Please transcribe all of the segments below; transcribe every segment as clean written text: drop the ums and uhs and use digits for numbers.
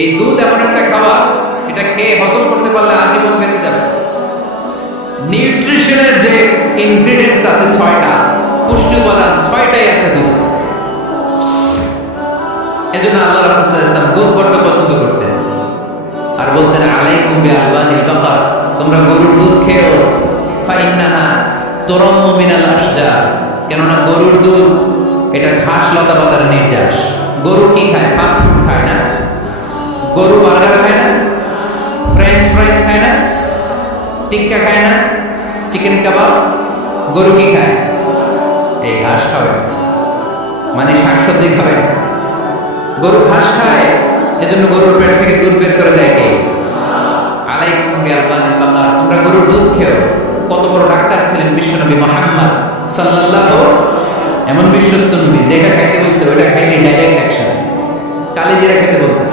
এই দুধ এমন একটা খাবার, এটা খেয়ে হজম করতে পারলে আজীবন বেঁচে যাবে। নিউট্রিশনের যে ইনগ্রেডিয়েন্টস আছে 6টা, পুষ্টি উপাদান 6টাই আছে দুধ। এজন্য আল্লাহ রাসূল সাল্লাল্লাহু আলাইহি ওয়াসাল্লাম দুধ বড্ড পছন্দ করতেন আর বলতেন আলাইকুম বিআলবানিল বাকার, তোমরা গরুর দুধ খেও, ফাইন্নাহা তুরাম্মু মিনাল আশজার, কেননা গরুর দুধ এটা ঘাস লতা পাতার নির্যাস। গরু কি খায়? ফাস্ট ফুড খায় না, গরু বার্গার খায় না, ফ্রেঞ্চ ফ্রাইজ খায় না, টিক্কা খায় না, চিকেন কাবাব। গরু কি খায়? এই ঘাস খাবে, মানে শাকসবজি খাবে। গরু ঘাস খায়, এজন্য গরুর পেট থেকে দুধ বের করে দেয় কে? আলাইকুম বিআলবানিল বাকার, তোমরা গরুর দুধ খেও। কত বড় ডাক্তার ছিলেন বিশ্বনবী মুহাম্মদ সাল্লাল্লাহু, এমন বিশ্বস্ত নবী, যেটা খাইতে বলছে ওইটা খাইলে ডাইরেক্ট অ্যাকশন। কালিজিরা খেতে বলতেন,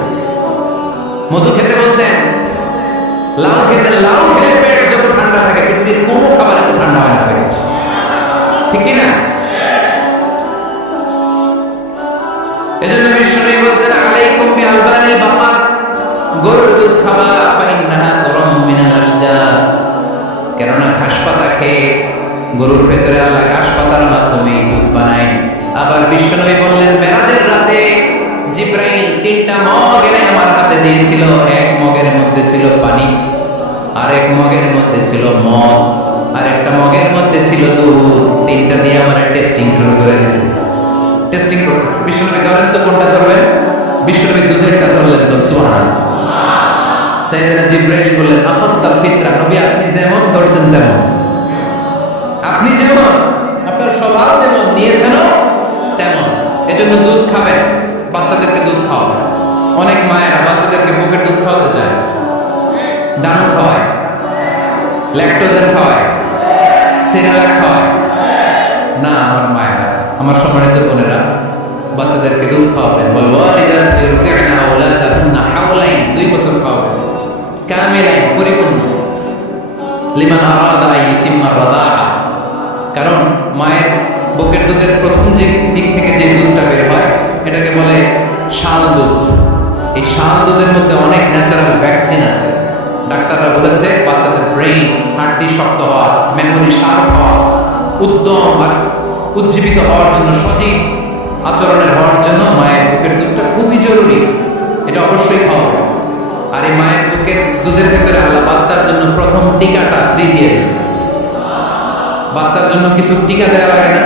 মধু খেতে বলতেন, লাউ খেতেন। লাউ খেলে পেট যত ঠান্ডা থাকে, পৃথিবীর কোনো খাবার এত ঠান্ডা হয় না পেট, ঠিক কি না? এজন্য বিশ্বনবী বলতেন আলাইকুম বিআলবানিল বাকার, গরুর দুধ খাবা, ফাইন্নাহা তুরাম্মু মিনাল আশজার, কেননা ঘাস পাতা খেয়ে গরুর ভেতরে আল্লাহ ঘাস পাতার মাধ্যমে দুধ বানায়। আবার বিশ্বনবী বললেন মেরাজের রাতে জিব্রাইল 3টা মগ এনে আমার হাতে দিয়েছিল। এক মগের মধ্যে ছিল পানি, আরেক মগের মধ্যে ছিল মদ, আর একটা মগের মধ্যে ছিল দুধ। 3টা দিয়ে আমার টেস্টিং শুরু করে দিয়েছে, টেস্টিং করতেছে। বিশ্বনবী ধরেন তো কোনটা ধরবেন? বিশ্বনবী দুধেরটা ধরলেন তো, সুবহানাল্লাহ। সাইয়েদনা জিব্রাইল বললেন আখাসতাল ফিতরা, নবী আপনি যেমন ধরছেন তেমন, আপনি যেমন, আপনার স্বভাব যেমন, নিয়েছেন তেমন। এজন্য দুধ খাবেন, বাচ্চাদেরকে দুধ খাওয়াবেন। অনেক মায়েরা বাচ্চাদেরকে বুকের দুধ খাওয়াতে চায়, ডানু খাওয়ায়, ল্যাকটোজেন খাওয়ায়, সিরালাক খাওয়ায় না। আমার মায়েরা, আমার সম্মানিত বোনেরা, বাচ্চাদেরকে দুধ খাওয়াবেন। বলবো ওয়ালিদাতু ইরদি'না আওলাদাহুন্না হাওলাইন, 2 বছর খাওয়াবেন, কামিলাইন, পরিপূর্ণ। লিমান আরাদা আন ইউতিম্মা রাদাআ, কারণ মায়ের বুকের দুধের প্রথম যে দিক থেকে যে দুধটা বের হয় এটাকে বলে শাল দুধ। এই শাল দুধের মধ্যে অনেক ন্যাচারাল ভ্যাকসিন আছে। ডাক্তাররা বলেছে বাচ্চাদের ব্রেইন, হাড্ডি শক্ত হওয়া, মেমোরি শার্প হওয়া, উদ্যম আর উজ্জীবিত হওয়ার জন্য, সজীব আচরণের হওয়ার জন্য মায়ের বুকের দুধটা খুবই জরুরি। এটা অবশ্যই খাওয়াবে। আর এই মায়ের বুকের দুধের ভিতরে আল্লাহ বাচ্চার জন্য প্রথম টিকাটা ফ্রি দিয়ে দিচ্ছে। বাচ্চার জন্য কিছু টিকা দেওয়া লাগে না,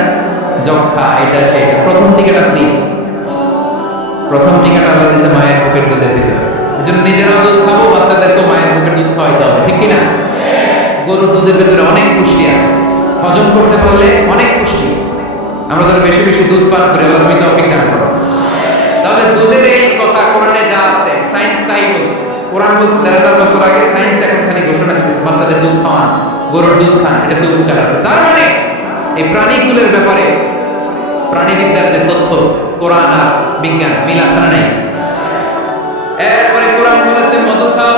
যক্ষা, এটা সেটা, প্রথম টিকাটা ফ্রি। প্রথম টিকাটা আল্লাহ দিয়েছে মায়ের বুকের দুধের ভিতরে। এই জন্য নিজেরাও দুধ খাবো, বাচ্চাদেরকেও মায়ের বুকের দুধ খাওয়াইতে হবে, ঠিক কিনা? গরুর দুধের ভিতরে অনেক পুষ্টি আছে, হজম করতে পারলে অনেক পুষ্টি। আমরা ধরো বেশি বেশি দুধ পান করি, আল্লাহ তুমি তৌফিক দান করো। তাহলে দুধের এই কথা কোরআনে যা আছে, সায়েন্স তাই বলছে। কোরআন বলছে 13,000 বছর আগে, সায়েন্স এখন খালি ঘোষণা দিতেছে বাচ্চাদের দুধ খাওয়ান, গরুর দুধ খান, এটাতে উপকার আছে। তার মানে এই প্রাণীকুলের ব্যাপারে প্রাণীবিদ্যার যে তথ্য, কোরআন আর বিজ্ঞান মিল আছে না নাই? এরপরে কোরআন বলেছে মধু খাও,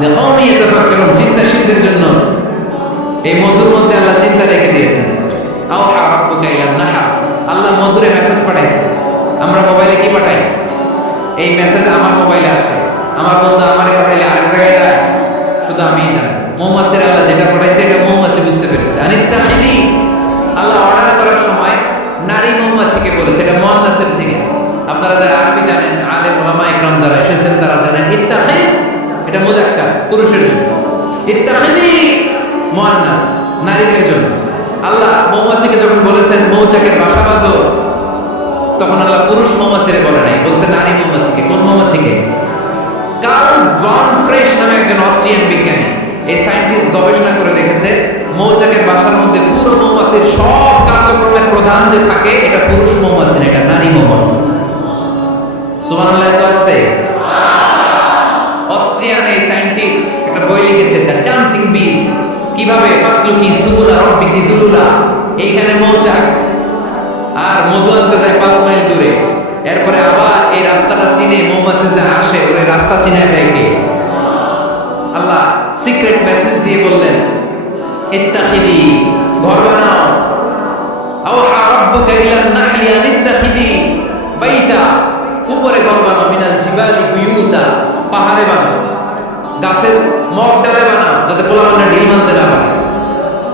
লিকাওমি ইয়াতাফাক্কারুন, চিন্তাশীলদের জন্য। এই মধুর মধ্যে আল্লাহ চিন্তা রেখে দিয়েছেন। আওহা রাব্বুকা ইলান নাহল, আল্লাহ মধুরে মেসেজ পাঠাইছে। আমরা মোবাইলে কি পাঠাই? এই মেসেজ আমার মোবাইলে আসে, আমার বন্ধু আমারে পাঠাইলে আরেক জায়গায় যায়, শুধু আমিই জানি। মৌমাছির আল্লাহ যেটা পাঠাইছে এটা মৌমাছি বুঝতে পেরেছে। আনিত্তাখিদি, আল্লাহ অর্ডার করার সময় নারী মৌমাছিকে বলেছে, এটা মুআন্নাসের সিগা। আপনারা যারা আরবি জানেন, আলেম উলামা ইকরাম যারা এসেছেন তারা জানেন ইত্তাখিদ এটা মুযাক্কার, পুরুষের জন্য। ইত্তাখিদি মুআন্নাস, নারীদের জন্য। আল্লাহ মৌমাছিকে যখন বলেছেন মৌচাকের বাসা বাঁধো, তখন আল্লাহ পুরুষ মৌমাছিরে বলে নাই, বলছে নারী মৌমাছিকে। কোন মৌমাছিকে? কার্ল ভন ফ্রেশ নামে একজন অস্ট্রিয়ান বিজ্ঞানী, এই সায়েন্টিস্ট গবেষণা করে দেখেছে মৌচাকের বাসার মধ্যে পুরো মৌমাছির সব কার্যক্রমের প্রধান যে থাকে এটা পুরুষ মৌমাছি না, এটা নারী মৌমাছি। সুবহানাল্লাহ। তো আসতে অস্ট্রিয়ান এই সায়েন্টিস্ট একটা বই লিখেছে, দ্য ডান্সিং বিস, কিভাবে ফাসলুকি সুবুলা রাব্বিকি যুলুলা। এইখানে মৌচাক আর মধু আনতে যায় 5 মাইল দূরে, এরপরে আবার এই রাস্তাটা চিনে মৌমাছি যে আসে ওই রাস্তা চিনে দেয় কে? আল্লাহ সিক্রেট মেসেজ দিয়ে বললেন ইত্তাখিদি, ঘর বানাও। আওহা রাব্বুকা ইলান নাহলি আন ইত্তাখিদি বাইতা, উপরে ঘর বানাও, মিনাল জিবালি বুয়ুতা, পাহাড়ে বানাও, গাছের মগ ডালে বানাও, যাতে পোলাপানরা ঢিল মানতে না পারে।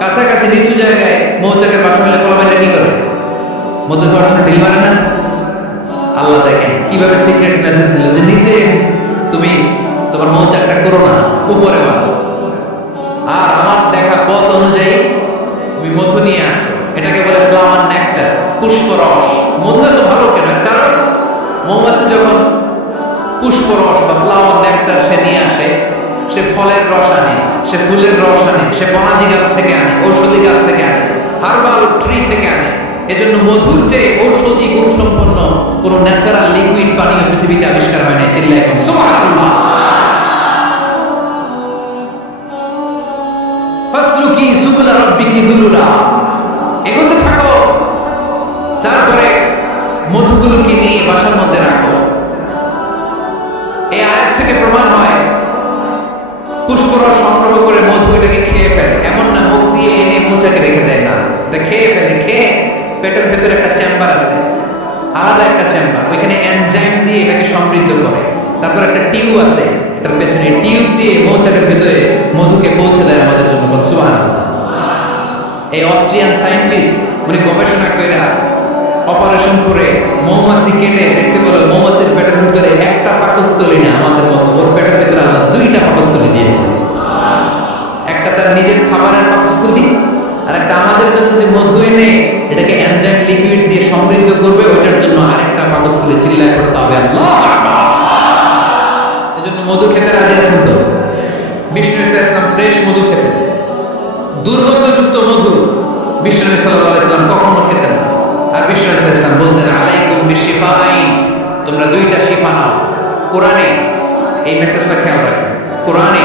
কাছাকাছি নিচু জায়গায় মৌচাকের বাসা হলে পোলাপানরা কি করে? মধু খাওয়ার জন্য ঢিল মারে না? আল্লাহ দেখেন কিভাবে সিক্রেট মেসেজ দিল যে নিচে তুমি তোমার মৌচাকটা করো না, উপরে বানাও। আর আমার দেখা পথ অনুযায়ী তুমি মধু নিয়ে আসো। এটাকে বলে ফ্লাওয়ার নেক্টার, পুষ্পরস। মধু এত ভালো কেন? কারণ মৌমাছি যখন পুষ্পরস বা ফ্লাওয়ার নেক্টার সে নিয়ে আসে, সে ফলের রস আনে, সে ফুলের রস আনে, সে বনাজি গাছ থেকে আনে, ঔষধি গাছ থেকে আনে, হার্বাল ট্রি থেকে আনে। এজন্য মধুর চেয়ে ঔষধি গুণ সম্পন্ন কোন ন্যাচারাল লিকুইড পানীয় পৃথিবীতে আবিষ্কার হয় না। চিল্লায় এখন সুবহানাল্লাহ। ফাসলুকি সুবুলা রাব্বিকি যুলুলা, এগোতে থাকো। তারপরে মধুগুলোকে নিয়ে বাসার মধ্যে রাখো। এই আয়াত থেকে প্রমাণ হয় পুষ্পরস সংগ্রহ করে মধু এটাকে খেয়ে ফেলে, এমন না মুখ দিয়ে এনে মৌচাকে রেখে দেয়, না, এটা খেয়ে ফেলে। খেয়ে পেটের ভেতরে একটা চেম্বার আছে, আলাদা একটা চেম্বার, ওইখানে এনজাইম দিয়ে এটাকে সমৃদ্ধ করে। তারপর একটা টিউব আছে, এটার পেছনে টিউব দিয়ে মৌচাকের ভেতরে মধুকে পৌঁছে দেয় আমাদের জন্য। সুবহানাল্লাহ। এই অস্ট্রিয়ান সায়েন্টিস্ট উনি গবেষণা করে অপারেশন করে মৌমাছি কেটে দেখতে পেল মৌমাছির পেটের ভিতরে একটা পাকস্থলী না আমাদের মতো, ওর পেটের ভিতরে আল্লাহ দুইটা পাকস্থলী দিয়েছে। একটা তার নিজের খাবারের পাকস্থলী, আর একটা আমাদের জন্য যে মধু এনে এটাকে এনজাইম লিকুইড দিয়ে সমৃদ্ধ করবে, ওইটার জন্য আরেকটা পাকস্থলী। চিল্লায় করতে হবে আল্লাহু আকবার। এজন্য মধু খেতে রাজি আছেন তো? বিষ্ণু ইসলাম ফ্রেশ মধু খেতেন, দুর্গন্ধযুক্ত মধু বিষ্ণু সাল্লাল্লাহু আলাইহি সাল্লাম কখনো খেতেন না। আর বিষ্ণু ইসলাম বলতেন আলাইকুম বিশিফাইন, তোমরা দুইটা শিফা নাও। কোরআনে এই মেসেজটা খেয়াল রাখবেন, কোরআনে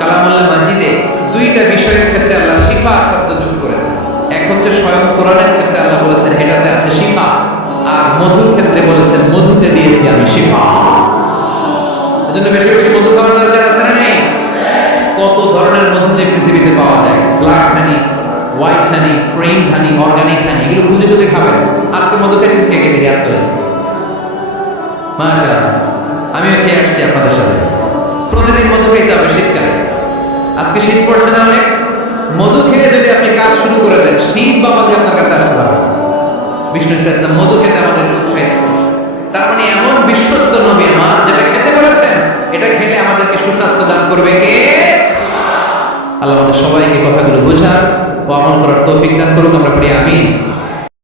কালামুল্লাহ মাজিদে দুইটা বিষয়ের ক্ষেত্রে আল্লাহ শিফা শব্দ যোগ করেছেন। এক হচ্ছে স্বয়ং কোরআনের ক্ষেত্রে আল্লাহ বলেছেন এটাতে আছে শিফা, আর মধুর ক্ষেত্রে বলেছেন মধুতে দিয়েছি আমি শিফা। এজন্য বেশি বেশি মধু খাওয়ার দরকার আছে না নেই? কত ধরনের মধু যে পৃথিবীতে পাওয়া যায়, ব্ল্যাক হানি, হোয়াইট হানি, ক্রিম হানি, অর্গানিক হানি, এগুলো খুঁজে খুঁজে খাবেন। আজকে মধু খাইছেন কে কে দেখে হাত মাশাআল্লাহ। আমিও খেয়ে আসছি আপনাদের সাথে। প্রতিদিন মধু খেতে হবে শীতকালে। আজকে শীত পড়ছে না অনেক, মধু খেয়ে যদি আপনি কাজ শুরু করে দেন, শীত বাবা যে আপনার কাছে আসতে পারবে। বিষ্ণু ইসলাম মধু খেতে আমাদের উৎসাহিত করেছে। তার মানে এমন বিশ্বস্ত নবী আমার, যেটা খেতে বলেছেন এটা খেলে আমাদেরকে সুস্বাস্থ্য দান করবে কে? আল্লাহ আমাদের সবাইকে কথাগুলো বোঝার ও আমল করার তৌফিক দান করুক। আমরা পড়ি আমিন।